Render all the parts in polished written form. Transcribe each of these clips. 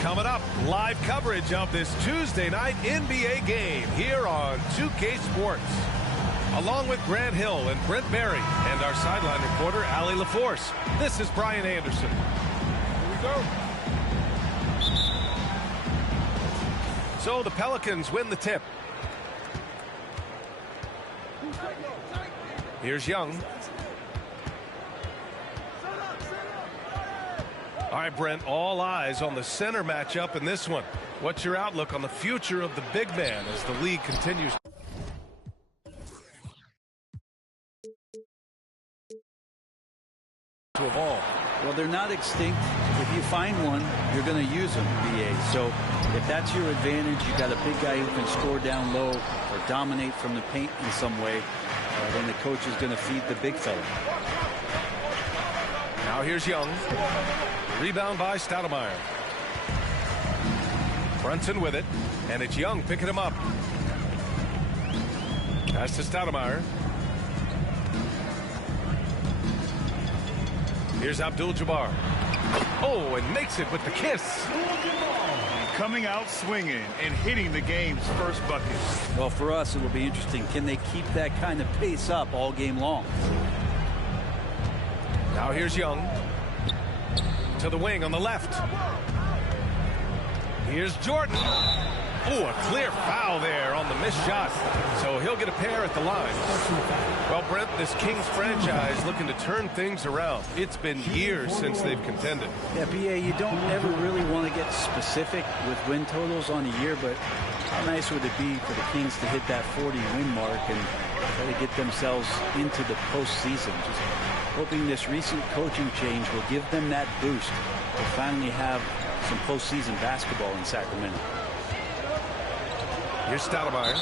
Coming up, live coverage of this Tuesday night NBA game here on 2K Sports. Along with Grant Hill and Brent Berry and our sideline reporter, Allie LaForce. This is Brian Anderson. Here we go. So the Pelicans win the tip. Here's Young. All right, Brent, all eyes on the center matchup in this one. What's your outlook on the future of the big man as the league continues to evolve? Well, they're not extinct. If you find one, you're going to use them, BA. So if that's your advantage, you got a big guy who can score down low or dominate from the paint in some way, then the coach is going to feed the big fella. Now here's Young. Rebound by Stoudemire. Brunson with it, and it's Young picking him up. Pass to Stoudemire. Here's Abdul-Jabbar. Oh, and makes it with the kiss. Coming out swinging and hitting the game's first bucket. Well, for us, it'll be interesting. Can they keep that kind of pace up all game long? Now here's Young. To the wing on the left. Here's Jordan. Oh, a clear foul there on the missed shot. So he'll get a pair at the line. Well, Brent, this Kings franchise looking to turn things around. It's been years since they've contended. Yeah, BA, you don't ever really want to get specific with win totals on a year, but how nice would it be for the Kings to hit that 40-win mark and try to get themselves into the postseason? Just hoping this recent coaching change will give them that boost to finally have some postseason basketball in Sacramento. Here's Stoudemire.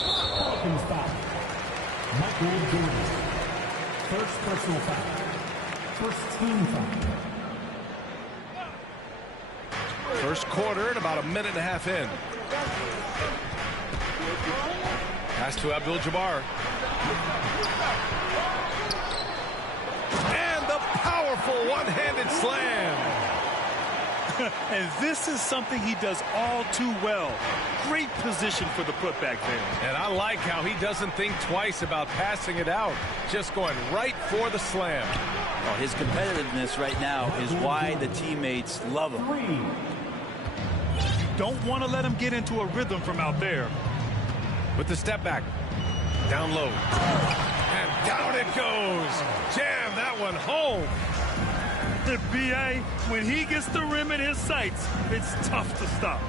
Michael Jordan. First personal foul. First team foul. First quarter and about a minute and a half in. Pass to Abdul-Jabbar. And the powerful one-handed slam. And this is something he does all too well. Great position for the putback there. And I like how he doesn't think twice about passing it out. Just going right for the slam. Well, his competitiveness right now is why the teammates love him. Don't want to let him get into a rhythm from out there. With the step back. Down low. And down it goes. Jam that one home. The BA, when he gets the rim in his sights, it's tough to stop.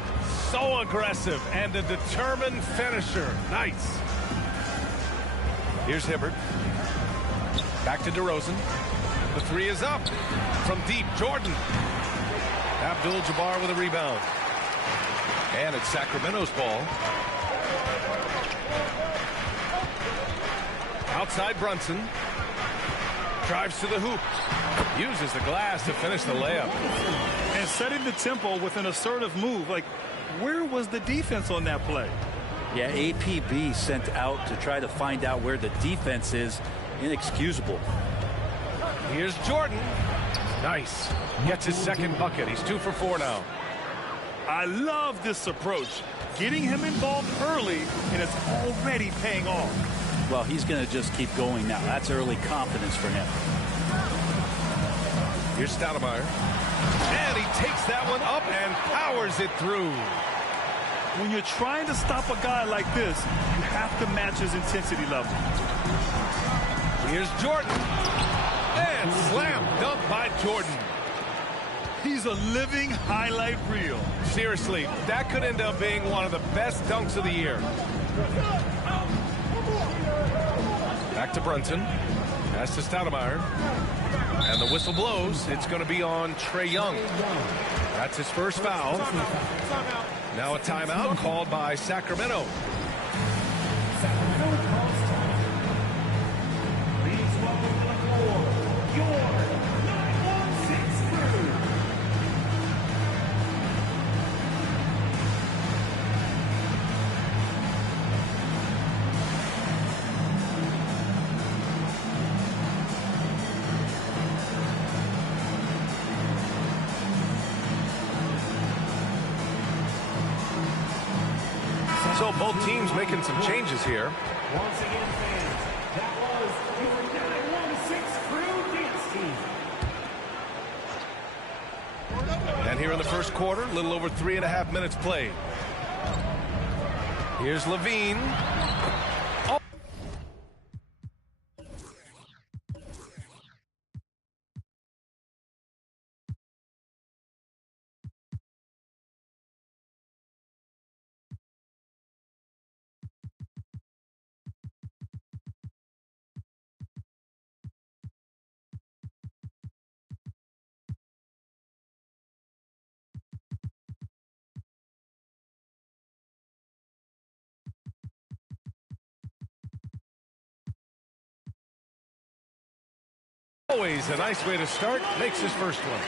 So aggressive and a determined finisher. Nice. Here's Hibbert. Back to DeRozan. The three is up. From deep, Jordan. Abdul-Jabbar with a rebound. And it's Sacramento's ball. Outside Brunson. Drives to the hoop. Uses the glass to finish the layup. And setting the tempo with an assertive move. Like, where was the defense on that play? Yeah, APB sent out to try to find out where the defense is. Inexcusable. Here's Jordan. Nice. Gets his second bucket. He's 2 for 4 now. I love this approach. Getting him involved early, and it's already paying off. Well, he's going to just keep going now. That's early confidence for him. Here's Stoudemire. And he takes that one up and powers it through. When you're trying to stop a guy like this, you have to match his intensity level. Here's Jordan. And slam dunk by Jordan. He's a living highlight reel. Seriously, that could end up being one of the best dunks of the year. Back to Brunson. Pass to Stoudemire. And the whistle blows. It's going to be on Trae Young. That's his first foul. Now a timeout called by Sacramento. Please welcome to the floor your 916 crew. So both teams making some changes here. Once again, fans, that was your 916 Crew Dance Team. And here in the first quarter, a little over 3.5 minutes played. Here's Levine. Oh. Always a nice way to start. Makes his first one.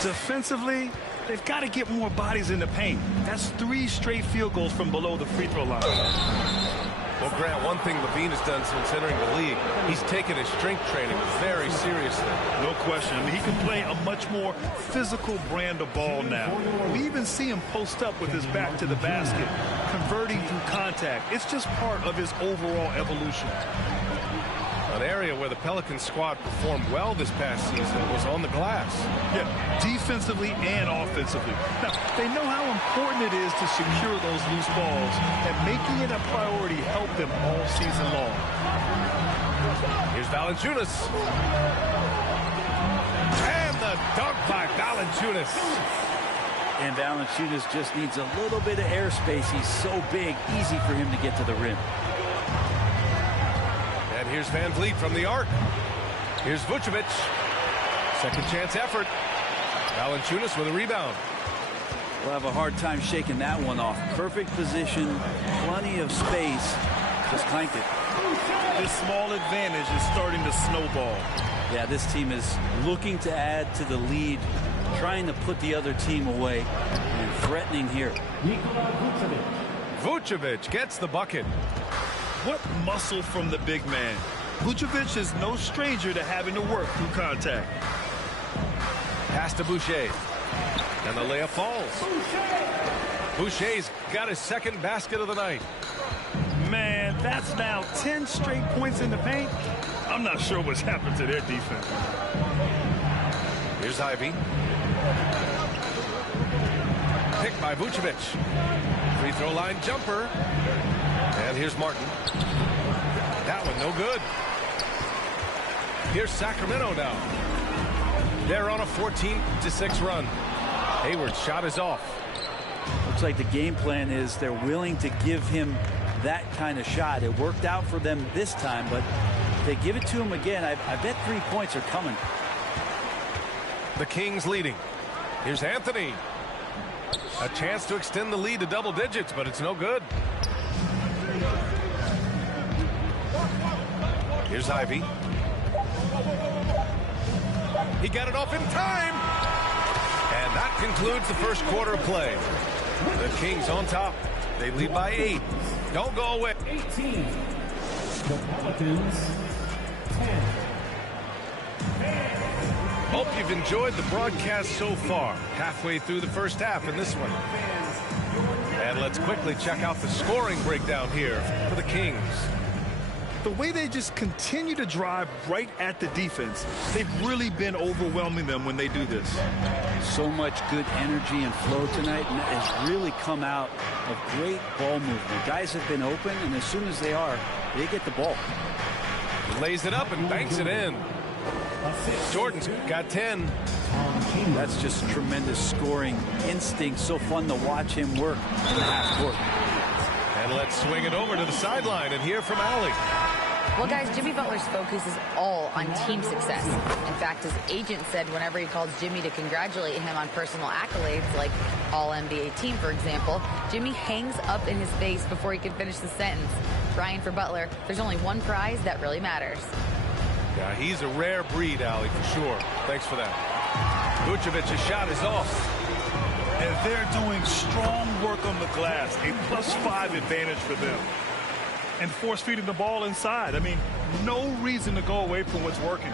Defensively, they've got to get more bodies in the paint. That's 3 straight field goals from below the free throw line. Well, Grant, one thing Levine has done since entering the league, he's taken his strength training very seriously. No question. I mean, he can play a much more physical brand of ball now. We even see him post up with his back to the basket, converting through contact. It's just part of his overall evolution. An area where the Pelicans squad performed well this past season was on the glass. Yeah, defensively and offensively. Now, they know how important it is to secure those loose balls, and making it a priority helped them all season long. Here's Valanciunas. And the dunk by Valanciunas. And Valanciunas just needs a little bit of airspace. He's so big, easy for him to get to the rim. And here's Van Vliet from the arc. Here's Vucevic. Second chance effort. Valanciunas with a rebound. We'll have a hard time shaking that one off. Perfect position, plenty of space. Just clanked it. This small advantage is starting to snowball. Yeah, this team is looking to add to the lead, trying to put the other team away, and threatening here. Vucevic gets the bucket. What muscle from the big man. Vucevic is no stranger to having to work through contact. Pass to Boucher. And the layup falls. Boucher's got his second basket of the night. Man, that's now 10 straight points in the paint. I'm not sure what's happened to their defense. Here's Ivy. Picked by Vucevic. Free throw line jumper. And here's Martin. That one no good. Here's Sacramento now. They're on a 14-6 run. Hayward's shot is off. Looks like the game plan is they're willing to give him that kind of shot. It worked out for them this time, but if they give it to him again, I bet 3 points are coming. The Kings leading. Here's Anthony. A chance to extend the lead to double digits, but it's no good. Here's Ivy. He got it off in time. And that concludes the first quarter of play. The Kings on top. They lead by 8. Don't go away. 18. The Pelicans, 10. Hope you've enjoyed the broadcast so far. Halfway through the first half in this one. And let's quickly check out the scoring breakdown here for the Kings. The way they just continue to drive right at the defense, they've really been overwhelming them when they do this. So much good energy and flow tonight, and that has really come out of great ball movement. Guys have been open, and as soon as they are, they get the ball. He lays it up and banks it in. Jordan's got 10. That's just tremendous scoring instinct. So fun to watch him work in the half court. And let's swing it over to the sideline and hear from Allie. Well, guys, Jimmy Butler's focus is all on team success. In fact, his agent said whenever he calls Jimmy to congratulate him on personal accolades, like All-NBA team, for example, Jimmy hangs up in his face before he can finish the sentence. Ryan, for Butler, there's only one prize that really matters. Yeah, he's a rare breed, Allie, for sure. Thanks for that. Vucevic's shot is off. And they're doing strong work on the glass, a +5 advantage for them. And force-feeding the ball inside. I mean, no reason to go away from what's working.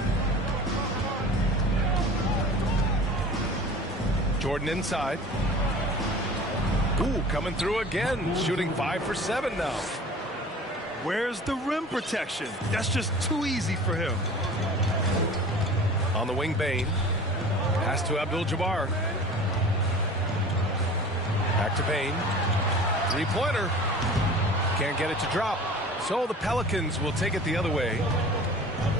Jordan inside. Ooh, coming through again, shooting 5 for 7 now. Where's the rim protection? That's just too easy for him. On the wing, Bain. Pass to Abdul-Jabbar. Back to Bain. Three-pointer. Can't get it to drop. So the Pelicans will take it the other way.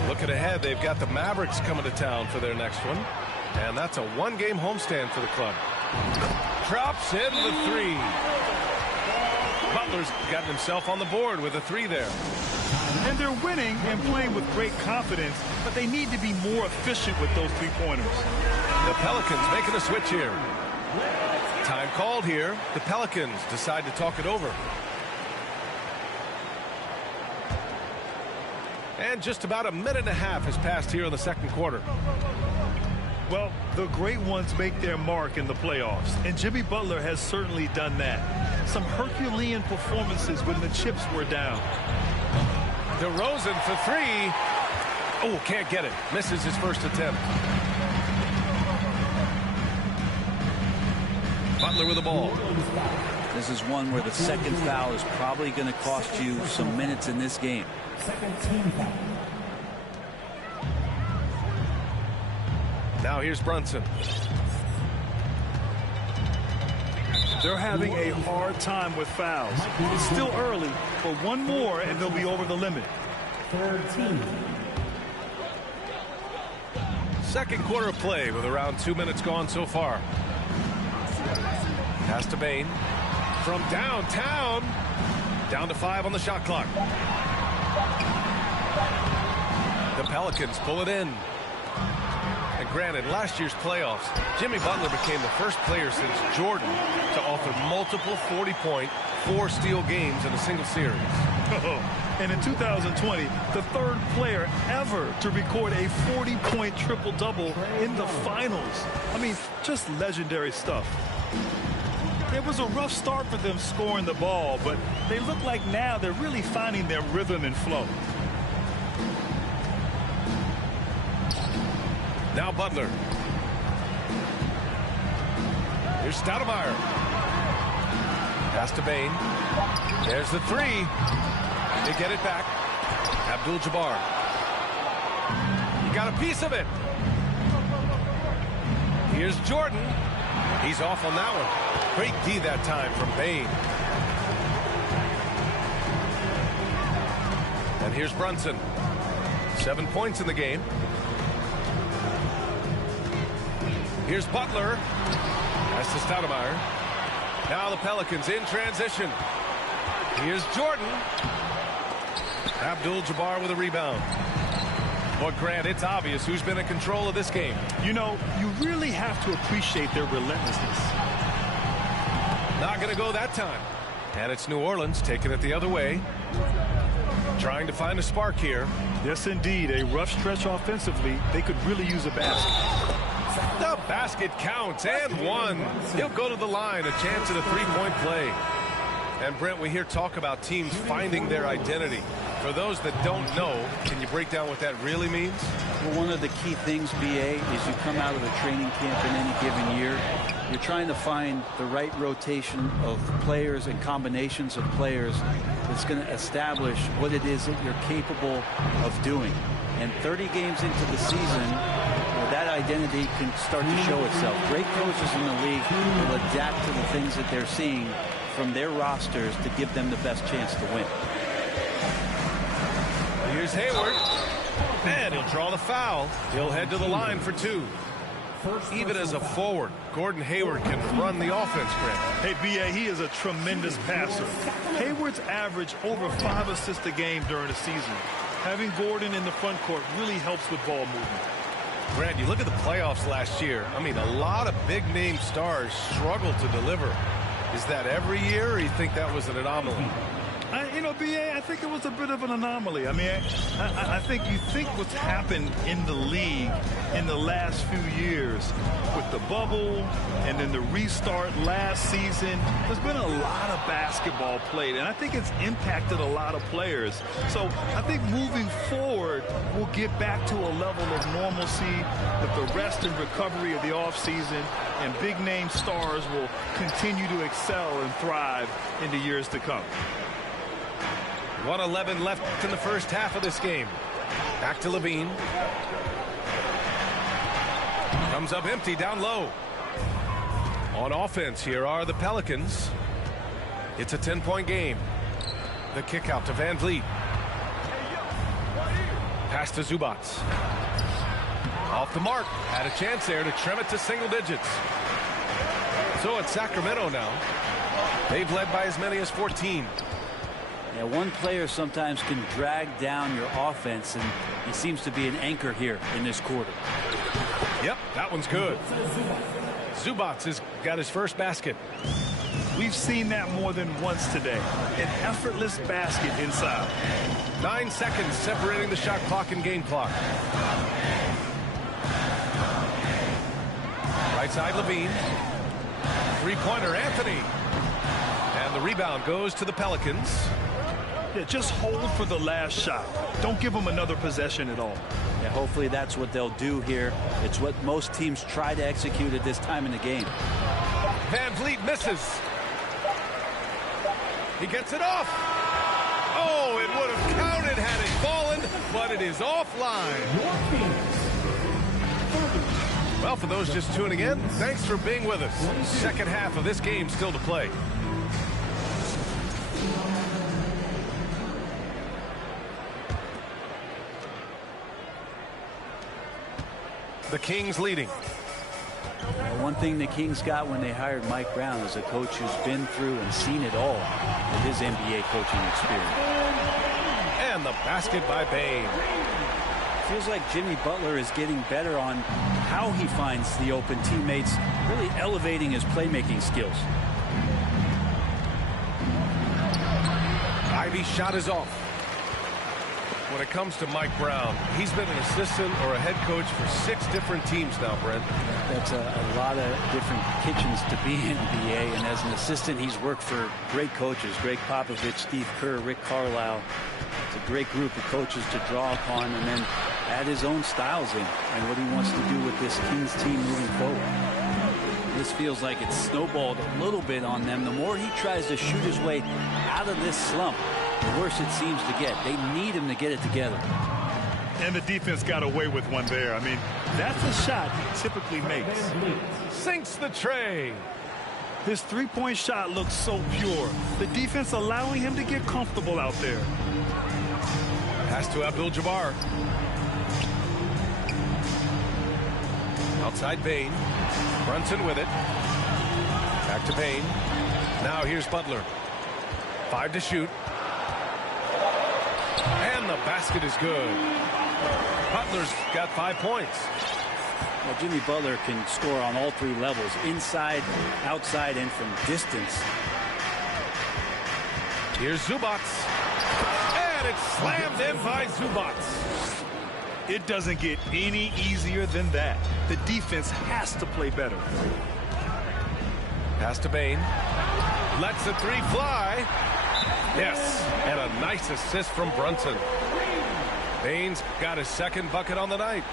Looking ahead, they've got the Mavericks coming to town for their next one. And that's a one-game homestand for the club. Drops in the three. Butler's gotten himself on the board with a three there. And they're winning and playing with great confidence, but they need to be more efficient with those three-pointers. The Pelicans making a switch here. Time called here. The Pelicans decide to talk it over. And just about a minute and a half has passed here in the second quarter. Well, the great ones make their mark in the playoffs, and Jimmy Butler has certainly done that. Some Herculean performances when the chips were down. DeRozan for three. Oh, can't get it. Misses his first attempt. Butler with the ball. This is one where the second foul is probably going to cost you some minutes in this game. Second team foul. Now here's Brunson. They're having a hard time with fouls. It's still early, but one more and they'll be over the limit. Third team. Second quarter of play with around 2 minutes gone so far. Pass to Bain. From downtown. Down to 5 on the shot clock. The Pelicans pull it in. And granted, last year's playoffs, Jimmy Butler became the first player since Jordan to author multiple 40-point, 4-steal games in a single series. And in 2020, the third player ever to record a 40-point triple-double in the finals. I mean, just legendary stuff. It was a rough start for them scoring the ball, but they look like now they're really finding their rhythm and flow. Now Butler. Here's Stoudemire. Pass to Bain. There's the three. They get it back. Abdul-Jabbar. He got a piece of it. Here's Jordan. He's off on that one. Great D that time from Bain. And here's Brunson. 7 points in the game. Here's Butler. That's to Stoudemire. Now the Pelicans in transition. Here's Jordan. Abdul-Jabbar with a rebound. Well, Grant, it's obvious who's been in control of this game. You know, you really have to appreciate their relentlessness. Not going to go that time. And it's New Orleans taking it the other way. Trying to find a spark here. Yes, indeed. A rough stretch offensively. They could really use a basket. The basket counts, and one. He'll go to the line, a chance at a three-point play. And Brent, we hear talk about teams finding their identity. For those that don't know, can you break down what that really means? Well, one of the key things, BA, is you come out of a training camp in any given year. You're trying to find the right rotation of players and combinations of players that's going to establish what it is that you're capable of doing. And 30 games into the season, that identity can start to show itself. Great coaches in the league will adapt to the things that they're seeing from their rosters to give them the best chance to win. Here's Hayward. And he'll draw the foul. He'll head to the line for two. Even as a forward, Gordon Hayward can run the offense, Grant. Hey, B.A., he is a tremendous passer. Hayward's averaged over 5 assists a game during the season. Having Gordon in the front court really helps with ball movement. Grant, you look at the playoffs last year. I mean, a lot of big-name stars struggled to deliver. Is that every year, or you think that was an anomaly? You know, B.A., I think it was a bit of an anomaly. I mean, I think you think what's happened in the league in the last few years with the bubble and then the restart last season, there's been a lot of basketball played, and I think it's impacted a lot of players. So I think moving forward, we'll get back to a level of normalcy with the rest and recovery of the offseason, and big-name stars will continue to excel and thrive in the years to come. 1:11 left in the first half of this game. Back to Levine. Comes up empty down low. On offense here are the Pelicans. It's a 10-point game. The kick out to Van Vliet. Pass to Zubac. Off the mark. Had a chance there to trim it to single digits. So it's Sacramento now. They've led by as many as 14. Yeah, one player sometimes can drag down your offense, and he seems to be an anchor here in this quarter. Yep, that one's good. Zubac has got his first basket. We've seen that more than once today. An effortless basket inside. 9 seconds separating the shot clock and game clock. Right side, Levine. Three-pointer, Anthony. And the rebound goes to the Pelicans. Yeah, just hold for the last shot. Don't give them another possession at all. Yeah, hopefully that's what they'll do here. It's what most teams try to execute at this time in the game. Van Vliet misses. He gets it off. Oh, it would have counted had it fallen, but it is offline. Well, for those just tuning in, thanks for being with us. Second half of this game still to play. The Kings leading. One thing the Kings got when they hired Mike Brown is a coach who's been through and seen it all with his NBA coaching experience. And the basket by Bane. Feels like Jimmy Butler is getting better on how he finds the open teammates, really elevating his playmaking skills. Ivy's shot is off. When it comes to Mike Brown, he's been an assistant or a head coach for 6 different teams now, Brent. That's a lot of different kitchens to be in, BA. And as an assistant, he's worked for great coaches, Greg Popovich, Steve Kerr, Rick Carlisle. It's a great group of coaches to draw upon and then add his own styles in and what he wants to do with this Kings team moving forward. This feels like it's snowballed a little bit on them. The more he tries to shoot his way out of this slump, the worse it seems to get. They need him to get it together. And the defense got away with one there. I mean, that's a shot he typically makes. Sinks the tray. His three-point shot looks so pure. The defense allowing him to get comfortable out there. Pass to Abdul-Jabbar. Outside Bane. Brunson with it. Back to Bane. Now here's Butler. 5 to shoot. And the basket is good. Butler's got 5 points. Well, Jimmy Butler can score on all 3 levels, inside, outside, and from distance. Here's Zubac. And it's slammed in by Zubac. It doesn't get any easier than that. The defense has to play better. Pass to Bane. Lets the 3 fly. Yes, and a nice assist from Brunson. Bane's got his second bucket on the night.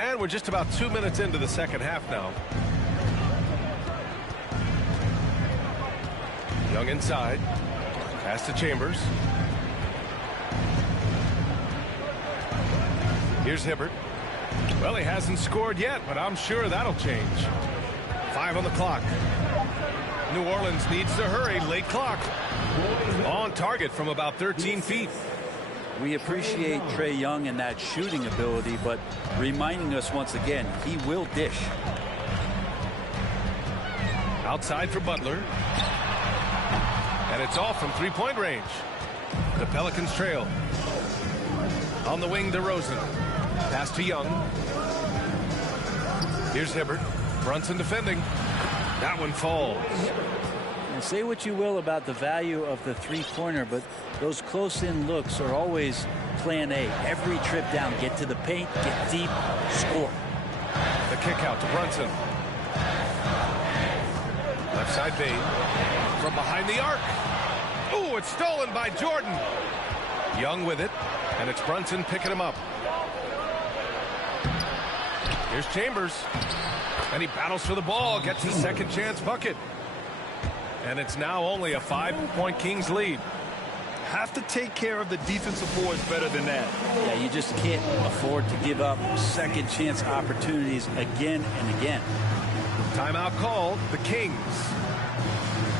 And we're just about 2 minutes into the second half now. Young inside. Pass to Chambers. Here's Hibbert. Well, he hasn't scored yet, but I'm sure that'll change. 5 on the clock. New Orleans needs to hurry. Late clock. On target from about 13 feet. We appreciate Trae Young and that shooting ability, but reminding us once again, he will dish. Outside for Butler. And it's off from three-point range. The Pelicans trail. On the wing, DeRozan. Pass to Young. Here's Hibbert. Brunson defending. That one falls. And say what you will about the value of the three-pointer, but those close-in looks are always plan A. Every trip down, get to the paint, get deep, score. The kick out to Brunson. Left side Bane. From behind the arc. Oh, it's stolen by Jordan. Young with it, and it's Brunson picking him up. Here's Chambers. And he battles for the ball, gets his second chance bucket. And it's now only a 5-point Kings lead. Have to take care of the defensive boards better than that. Yeah, you just can't afford to give up second chance opportunities again and again. Timeout called, the Kings.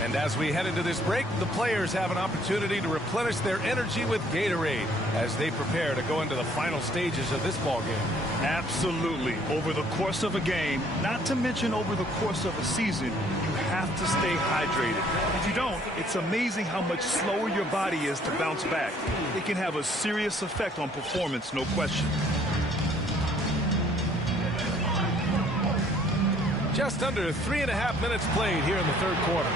And as we head into this break, the players have an opportunity to replenish their energy with Gatorade as they prepare to go into the final stages of this ball game. Absolutely. Over the course of a game, not to mention over the course of a season, you have to stay hydrated. If you don't, it's amazing how much slower your body is to bounce back. It can have a serious effect on performance, no question. Just under 3.5 minutes played here in the third quarter.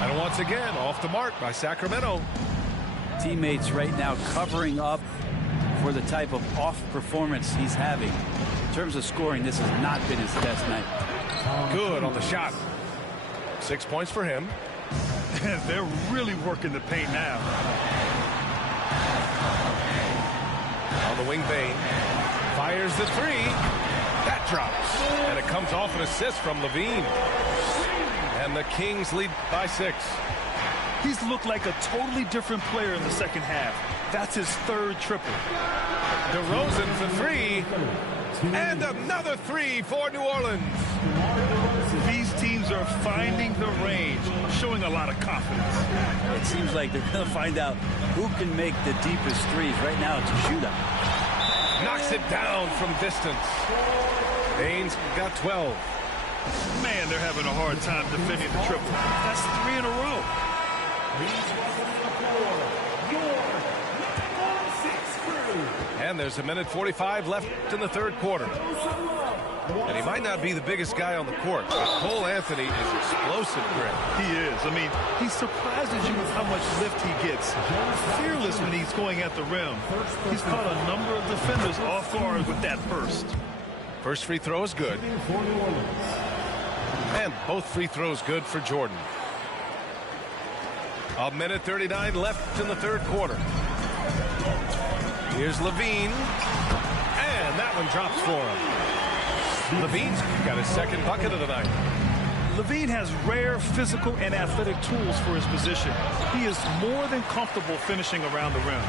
And once again, off the mark by Sacramento. Teammates right now covering up for the type of off performance he's having. In terms of scoring, this has not been his best night. Good on the shot. 6 points for him. They're really working the paint now. On the wing, Bane fires the three. That drops. And it comes off an assist from Levine. And the Kings lead by 6. He's looked like a totally different player in the second half. That's his third triple. DeRozan for 3. And another 3 for New Orleans. These teams are finding the range, showing a lot of confidence. It seems like they're going to find out who can make the deepest threes. Right now, it's a shootout. Knocks it down from distance. Bane's got 12. Man, they're having a hard time defending the triple. That's 3 in a row. And there's 1:45 left in the third quarter. And he might not be the biggest guy on the court, but Cole Anthony is explosive, Greg. He is. I mean, he surprises you with how much lift he gets. Fearless when he's going at the rim. He's caught a number of defenders off guard with that burst. First free throw is good. And both free throws good for Jordan. 1:39 left in the third quarter. Here's Levine. And that one drops for him. Levine's got his second bucket of the night. Levine has rare physical and athletic tools for his position. He is more than comfortable finishing around the rim.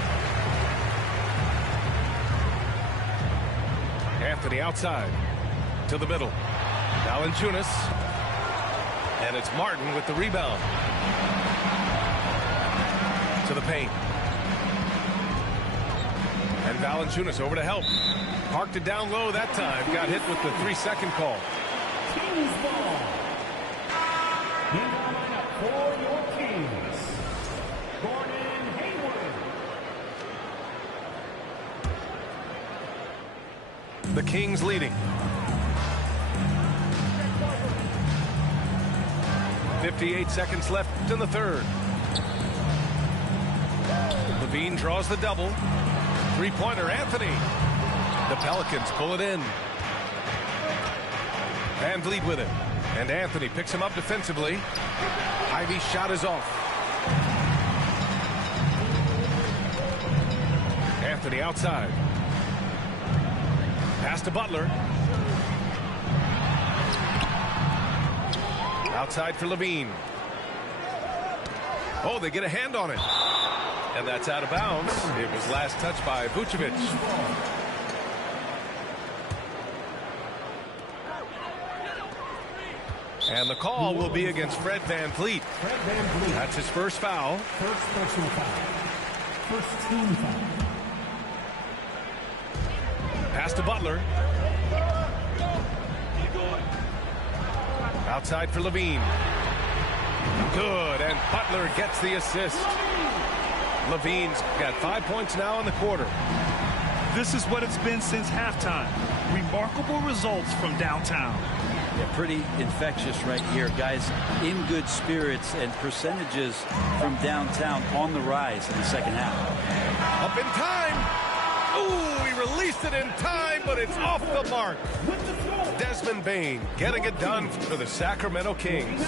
Anthony outside to the middle. Valanciunas. And it's Martin with the rebound. To the paint. And Valanciunas over to help. Parked it down low that time. Got hit with the 3-second call. Kings ball. In the lineup for your Kings, Gordon Hayward. The Kings leading. 58 seconds left in the third. Levine draws the double. Three-pointer, Anthony. The Pelicans pull it in. And lead with it. And Anthony picks him up defensively. Ivy's shot is off. Anthony outside. Pass to Butler. Outside for Levine. Oh, they get a hand on it. And that's out of bounds. It was last touched by Vucevic. And the call will be against Fred VanVleet. That's his first foul. First personal foul. First team foul. Pass to Butler. Outside for Levine. Good, and Butler gets the assist. Levine's got 5 points now in the quarter. This is what it's been since halftime. Remarkable results from downtown. Yeah, pretty infectious right here. Guys in good spirits, and percentages from downtown on the rise in the second half. Up in time. Ooh, he released it in time, but it's off the mark. Desmond Bane getting it done for the Sacramento Kings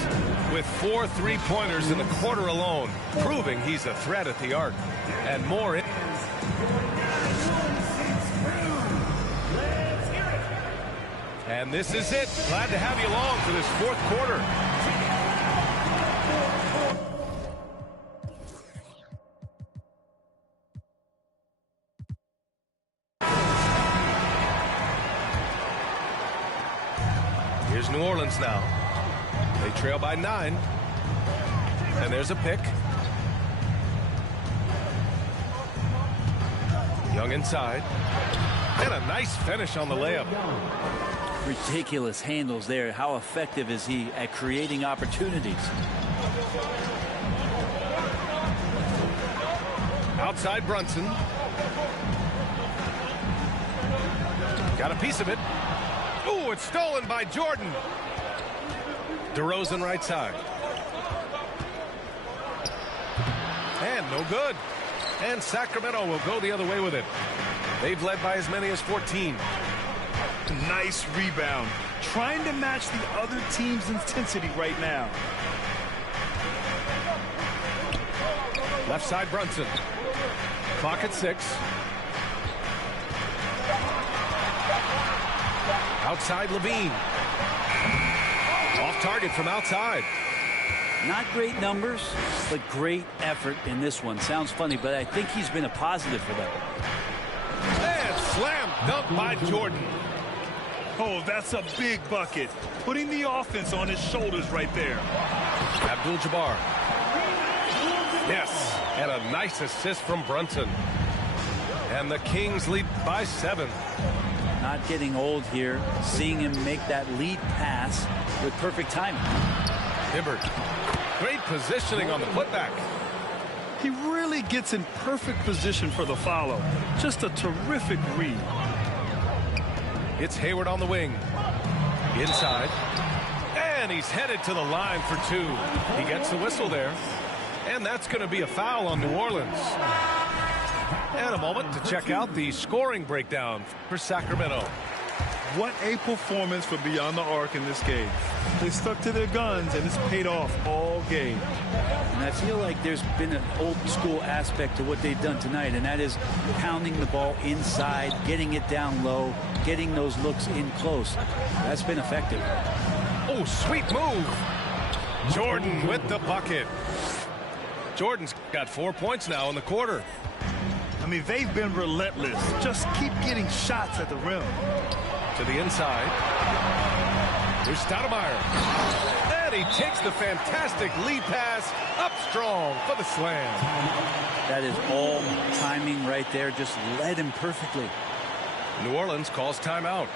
with 4 3-pointers in the quarter alone, proving he's a threat at the arc. And more. And this is it. Glad to have you along for this fourth quarter. Here's New Orleans now. They trail by 9. And there's a pick. Young inside. And a nice finish on the layup. Ridiculous handles there. How effective is he at creating opportunities? Outside Brunson. Got a piece of it. Ooh, it's stolen by Jordan. DeRozan right side. And no good. And Sacramento will go the other way with it. They've led by as many as 14. Nice rebound. Trying to match the other team's intensity right now. Left side Brunson. Clock at 6. Outside Levine. Off target from outside. Not great numbers, but great effort in this one. Sounds funny, but I think he's been a positive for them. And slam dunk by Jordan. Oh, that's a big bucket. Putting the offense on his shoulders right there. Abdul-Jabbar. Yes, and a nice assist from Brunson. And the Kings lead by 7. Not getting old here. Seeing him make that lead pass with perfect timing. Hibbert. Great positioning on the putback. He really gets in perfect position for the follow. Just a terrific read. It's Hayward on the wing. Inside. And he's headed to the line for 2. He gets the whistle there. And that's going to be a foul on New Orleans. And a moment to check out the scoring breakdown for Sacramento. What a performance for Beyond the Arc in this game. They stuck to their guns, and it's paid off all game. And I feel like there's been an old school aspect to what they've done tonight, and that is pounding the ball inside, getting it down low, getting those looks in close. That's been effective. Oh, sweet move. Jordan with the bucket. Jordan's got 4 points now in the quarter. I mean, they've been relentless. Just keep getting shots at the rim. To the inside. Here's Stoudemire. And he takes the fantastic lead pass up strong for the slam. That is all timing right there. Just led him perfectly. New Orleans calls timeout.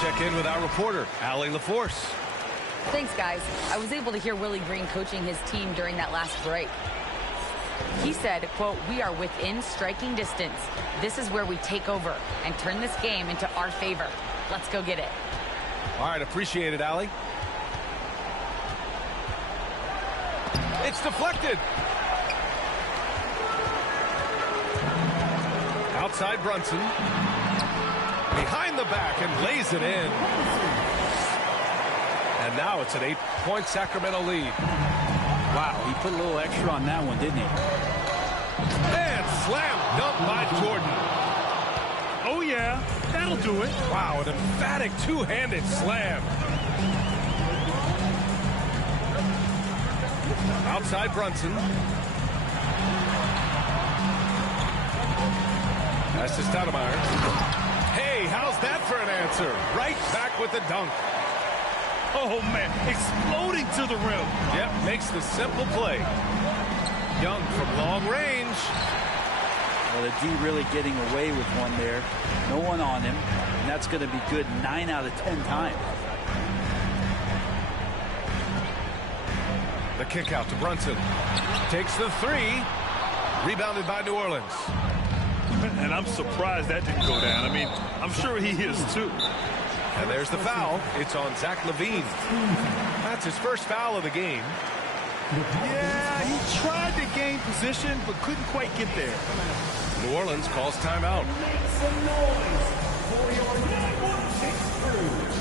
Check in with our reporter, Allie LaForce. Thanks, guys. I was able to hear Willie Green coaching his team during that last break. He said, quote, "We are within striking distance. This is where we take over and turn this game into our favor. Let's go get it." All right, appreciate it, Allie. It's deflected. Outside Brunson. Behind the back and lays it in. And now it's an 8-point Sacramento lead. Wow, he put a little extra on that one, didn't he? And slam dunk by Jordan. Oh, yeah, that'll do it. Wow, an emphatic two-handed slam. Outside Brunson. That's to Stoudemire. Hey, how's that for an answer? Right back with the dunk. Oh, man, exploding to the rim. Yep, makes the simple play. Young from long range. Well, the D really getting away with one there. No one on him, and that's going to be good 9 out of 10 times. The kick out to Brunson. Takes the three. Rebounded by New Orleans. And I'm surprised that didn't go down. I mean, I'm sure he is too. And there's the foul. It's on Zach LaVine. That's his first foul of the game. Yeah, he tried to gain position, but couldn't quite get there. New Orleans calls timeout. Make some noise for your #1 crew.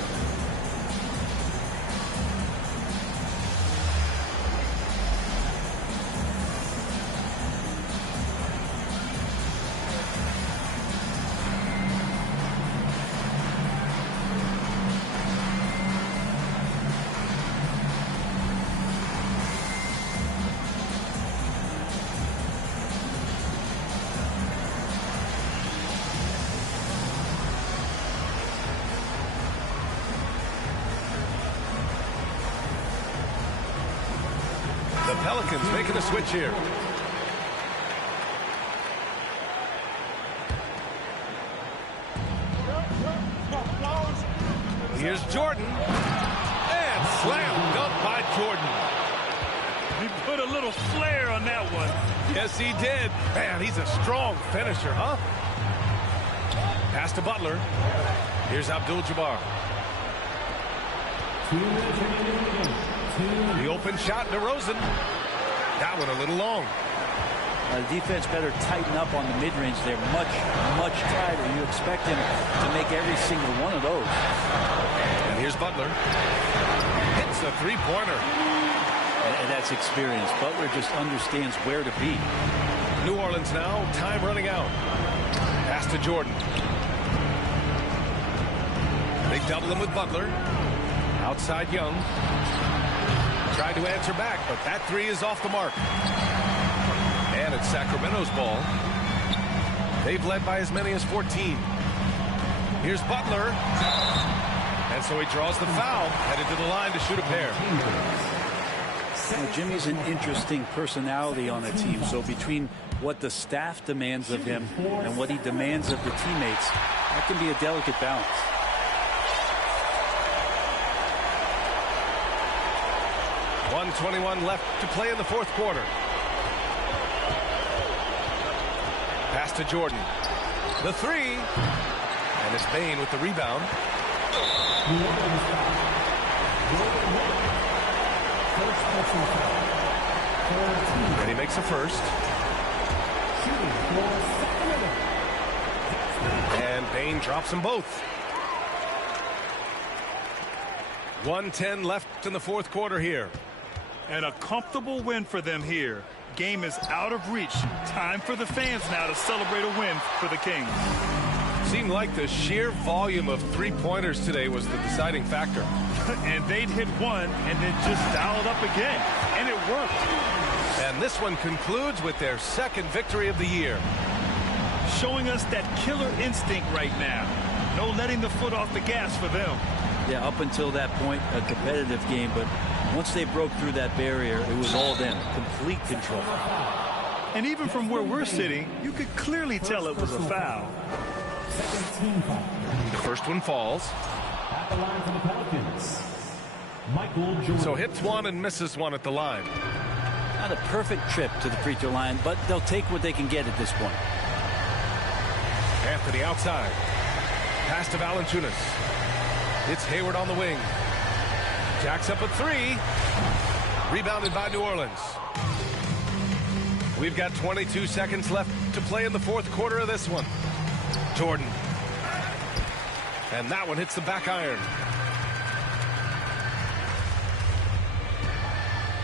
The Pelicans making a switch here. Here's Jordan. And slam dunk by Jordan. He put a little flair on that one. Yes, he did. Man, he's a strong finisher, huh? Pass to Butler. Here's Abdul-Jabbar. The open shot to Rosen. That one a little long. The defense better tighten up on the mid-range there. Much, much tighter. You expect him to make every single one of those. And here's Butler. Hits the three-pointer. And that's experience. Butler just understands where to be. New Orleans now. Time running out. Pass to Jordan. They double him with Butler. Outside Young. Tried to answer back, but that three is off the mark. And it's Sacramento's ball. They've led by as many as 14. Here's Butler. And so he draws the foul, headed to the line to shoot a pair. Well, Jimmy's an interesting personality on the team, so between what the staff demands of him and what he demands of the teammates, that can be a delicate balance. .121 left to play in the fourth quarter. Pass to Jordan. The three. And it's Bane with the rebound. And he makes a first. And Bane drops them both. 1:10 left in the fourth quarter here. And a comfortable win for them here. Game is out of reach. Time for the fans now to celebrate a win for the Kings. Seemed like the sheer volume of three-pointers today was the deciding factor. And they'd hit one and then just dial it up again. And it worked. And this one concludes with their second victory of the year. Showing us that killer instinct right now. No letting the foot off the gas for them. Yeah, up until that point, a competitive game, but once they broke through that barrier, it was all them. Complete control. And even from where we're sitting, you could clearly tell it was a foul. The first one falls. At the line for the Pelicans, Michael Jordan. So hits one and misses one at the line. Not a perfect trip to the free throw line, but they'll take what they can get at this point. Anthony outside. Pass to Valanciunas. It's Hayward on the wing. Jacks up a three. Rebounded by New Orleans. We've got 22 seconds left to play in the fourth quarter of this one. Jordan. And that one hits the back iron.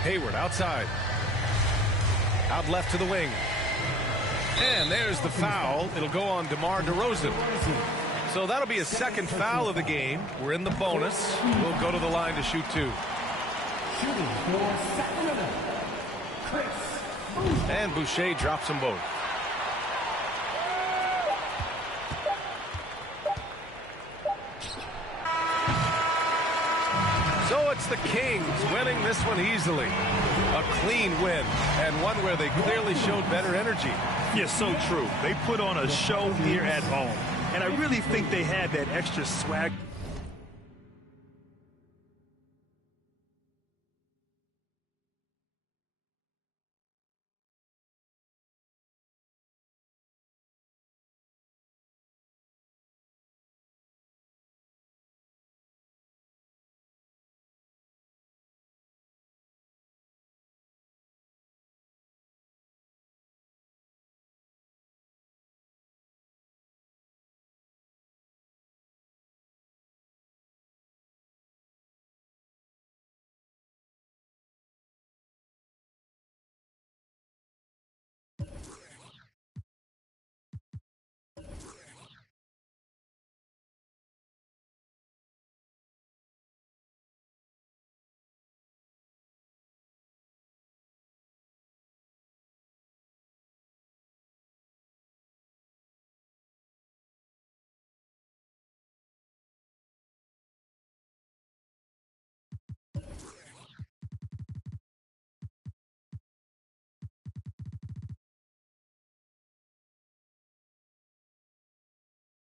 Hayward outside. Out left to the wing. And there's the foul. It'll go on DeMar DeRozan. So that'll be his second foul of the game. We're in the bonus. We'll go to the line to shoot 2. Shooting for Sacramento, Chris Boucher. And Boucher drops them both. So it's the Kings winning this one easily. A clean win, and one where they clearly showed better energy. Yeah, so true. They put on a show here at home, and I really think they had that extra swag.